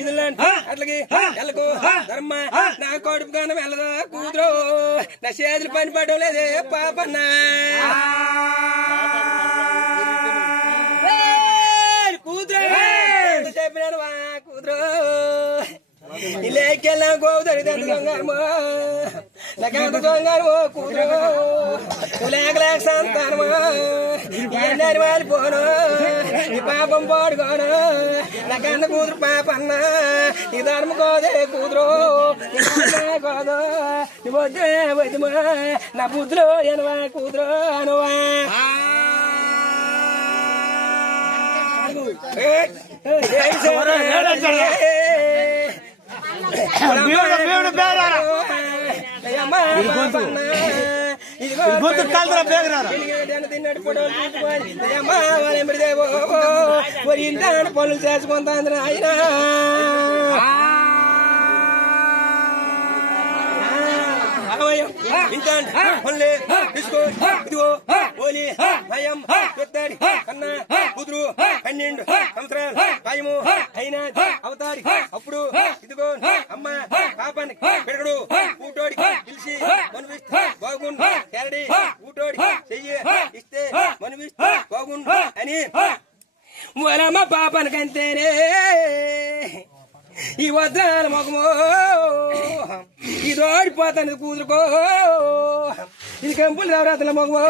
ఇదిలాంటి అట్లకి ఎల్లకు ధర్మ నా కొడుకు గానం వెళ్ళదా కూతురు నా చేతులు పని పడడం లేదే పాపన్నా కూతురు చెప్పినాను కూతురు ఇల్లేకెళ్ళా గోదరి దొంగమో నాకెంత దొంగమో కూతురు లేక లేక సంతానమో ఎండని వాలిపోను ఈ పాపం పాడుకోను నాకెంత కూతురు పాపన్న నీ ధర్మ కోదే కూతురు కోదు నీ వద్దే వద్దుమా నా బుద్ధులు ఎనవా కూతురు అనువా పనులు చేసుకుంటా ఆయన పనులే తీసుకో ఇదిగో ఓలి భయం పెద్దాడి కన్న కూతురు 12 సంవత్సరాలు భయము అయినా అవుతాడి అప్పుడు ఇదిగో అమ్మ పాపాన్ని పెడగడు కూటోడి పిలిచి మనువిస్తే బాగుండు ఎరడి కూటోడి చెయ్యి ఇస్తే మనువిస్తే బాగుండు అని వరమ్మ పాపనికంతేనే ఈ వద్రాల మొగమో ఇది ఓడిపోతాను కూతురుకో ఇది కంపులు నవరాత్రుల మొగమో